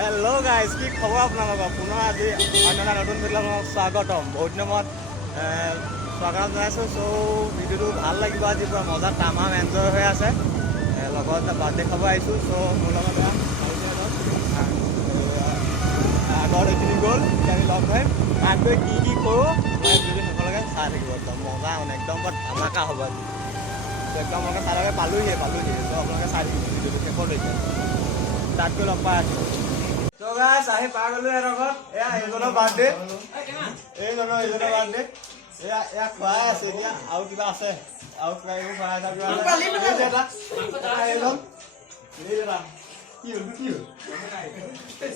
Hello guys की खबर আপোনালোকৰ পুনৰ আজি অন্য এটা নতুন ভিডিঅ'ত স্বাগতম বহুত দিনৰ মূৰত স্বাগতম জনাইছোঁ চ' ভিডিঅ'টো ভাল লাগিব আজি পুৰা মজা তামাম এনজয় হৈ আছে লগত বাৰ্থডে খাব আহিছোঁ চ' মোৰ লগত আগৰ এইখিনি গ'ল এতিয়া আমি লগ ধৰিম তাত গৈ কি কৰোঁ মই ভিডিঅ'টো শেষলৈকে চাই থাকিব একদম মজা মানে একদম বৰ ধামাকা হ'ব আজি একদম আপোনালোকে চাই পালোহিয়ে চ' আপোনালোকে চাই থাকিব ভিডিঅ'টো শেষলৈকে তাত গৈ লগ পাই আছোঁ So guys, ahi pagalu era got. Ya, ejono birthday. Ejono birthday. Ya khwaya ase dia. Au kiba ase. Au kiba ego khwaya ase kiba ase. Eta. Ejon. Lera. Ki hol.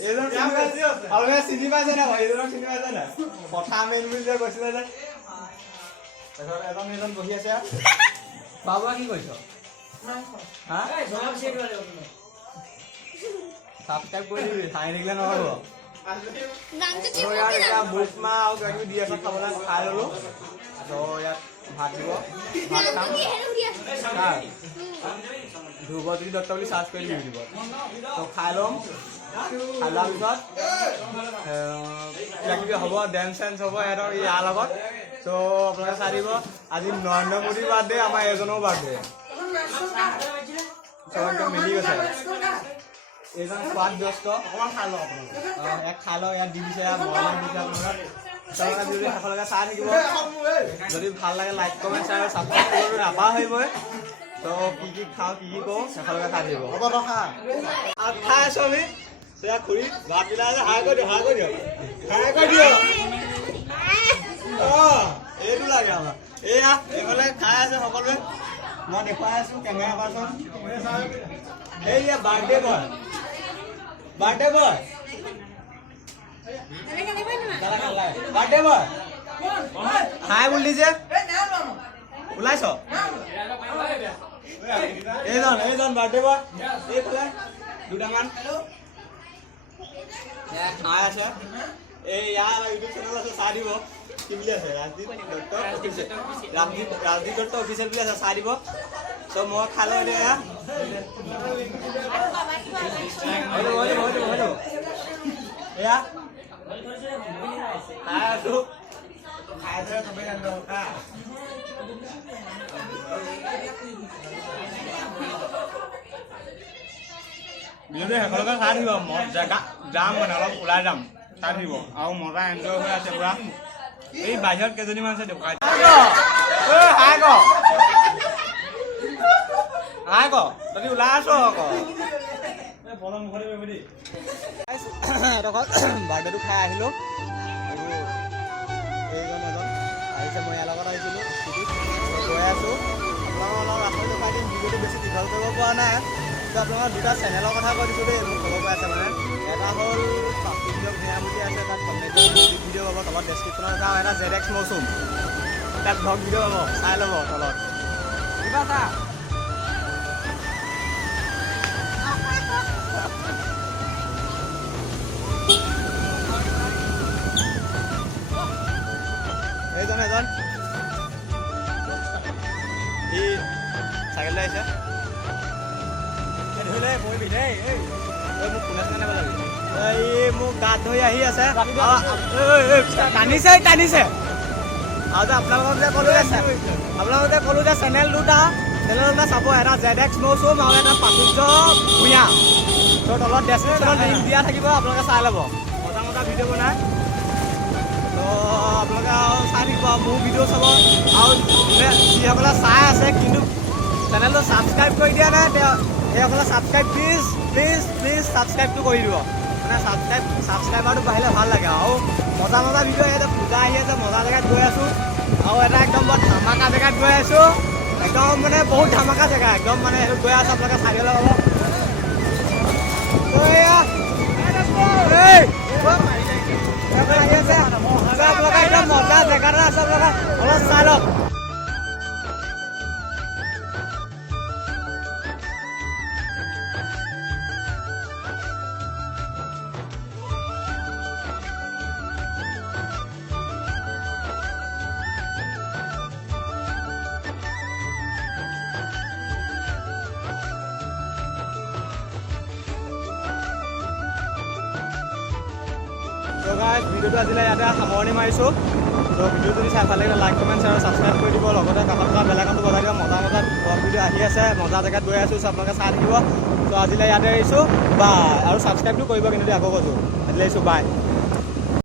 Ejon kya kasiyo? Aure sini paise na bhai. Ejon sini paise na. Kotha main mil je goisile je. Ejon bohi ase. Baba ki koiso? Ha? Jawab set wale apni. Subscribe কৰি দিবি চাই থাকিলে নহ'ব তো ইয়াত বুকমা আৰু কিবা দি আছে খাবলৈ খাই ল'লোঁ তো ইয়াত ভাত দিব ভাত খাম ধ্ৰুৱজ্যোতি দত্ত বুলি চাৰ্চ কৰি দিব তো খাই ল'ম খাই লোৱাৰ পিছত কিবা কিবি হ'ব ডেন্স চেন্স হ'ব সিহঁতৰ ইয়াৰ লগত তো আপোনালোকে চাই দিব আজি নৰেন্দ্ৰ মোদীৰ বাৰ্থডে আমাৰ এজনৰ বাৰ্থডে চব একদম মিলি গৈছে এজন সোৱাদ ব্যস্ত অকণমান খাই লওঁ আপোনালোকে এক খাই লওঁ ইয়াত দি দিছে মৰম দিছে আপোনালোকে তেওঁলোকে যদি শেষলৈকে চাই থাকিব যদি ভাল লাগে লাইক কমেণ্ট শ্বেয়াৰ ছাবস্ক্ৰাইব কৰিবলৈ নাপাহৰিবই তো কি খাওঁ কি কৰোঁ শেষলৈকে চাই থাকিব হ'ব ৰখা আৰু খাই আছোঁ আমি সেয়া খুৰী ভাতবিলাক আছে হাই কৰি দিয়ক অঁ এইটো লাগে আমাৰ এয়া এইফালে খাই আছে সকলোৱে মই দেখুৱাই আছোঁ কেমেৰা পাৰ্চন এইয়া বাৰ্থডে বয় Birthday boy. Hi बोल दीजिए उलाइसो एजन बर्थडे बॉय এই ফলে দুটামান খাই আছে এই ইয়াৰ ইউটিউব চেনেল আছে চাই দিব কি বুলি আছে ৰাজদীপ দত্ত অফিচিয়েল বুলি আছে চাই দিব চ' মই খাই লওঁ এতিয়া এয়া খাই আছোঁ খাই আছে চবেই জানিব ভিডিঅ'টো শেষলৈকে চাই থাকিব মই জেগা যাম মানে অলপ ওলাই যাম চাই থাকিব আৰু মজা এনজয় হৈ আছে পুৰা এই বাহিৰত কেইজনীমান আছে দেখুৱাই হাই ক তহঁতি ওলাই আছ আকৌ বাৰ্থডেটো খাই আহিলোঁ এইজন আহিছে মই ইয়াৰ লগত আহিছিলোঁ গৈ আছোঁ আপোনালোকৰ অলপ ৰাস্তাটো দেখুৱাই দিম ভিডিঅ'টো বেছি দীঘল কৰিব পৰা নাই তো আপোনালোকৰ দুটা চেনেলৰ কথা কৈ দিছোঁ দেই মোক খবৰ পাই আছে মানে এটা হ'ল ভিডিঅ' ভূঞামুখী আছে তাত ভিডিঅ' পাব তলত ডেছক্ৰিপশ্যনত এটা এটা ZX মৌচুম তাত ভ্লগ ভিডিঅ' পাব চাই ল'ব তলত কিবা চা এজন সি চাইকেল আহিছে মোক কোনে চিনে পেলাবি এই মোক গাত ধৰি আহি আছে টানিছে আৰু যে আপোনালোকক যে ক'লোঁ যে চেনেল দুটা চাব এটা ZX মৌচুম আৰু এটা প্ৰাচুৰ্য ভূঞা ত' তলত ডেছক্ৰিপশ্যনত লিংক দিয়া থাকিব আপোনালোকে চাই ল'ব মজা ভিডিঅ' বনাই তো আপোনালোকে আৰু চাই থাকিব মোৰ ভিডিঅ' চাব আৰু যিসকলে চাই আছে কিন্তু চেনেলটো ছাবস্ক্ৰাইব কৰি দিয়া নাই সেইসকলে ছাবস্ক্ৰাইব প্লিজ ছাবস্ক্ৰাইবটো কৰি দিব মানে ছাবস্ক্ৰাইবাৰটো বাঢ়িলে ভাল লাগে আৰু মজা ভিডিঅ' ইয়াতে পূজা আহি আছে মজা জেগাত গৈ আছোঁ আৰু এটা একদম বৰ ধামাকা জেগাত গৈ আছোঁ একদম মানে বহুত ধামাকা জেগা একদম মানে সেইটো গৈ আছোঁ আপোনালোকে চাই দিলে হ'ব মজা জেগা এটা আছে আপোনালোকে অলপ চাই লওক তো গাইজ ভিডিঅ'টো আজিলৈ ইয়াতে সামৰণি মাৰিছোঁ। তো ভিডিঅ' যদি চাই ভাল লাগিলে লাইক কমেণ্ট শ্বেয়াৰ ছাবস্ক্ৰাইব কৰি দিব, লগতে কাষত থকা বেল আইকনটো বজাই দিব। মজা মজা ব্লগ ভিডিঅ' আহি আছে, মজা জেগাত গৈ আছোঁ, আপোনালোকে চাই থাকিব। তো আজিলৈ ইয়াতে আহিছোঁ বাই, আৰু ছাবস্ক্ৰাইবটো কৰিব কিন্তু আকৌ কৈছোঁ। আজিলৈ আহিছোঁ বাই।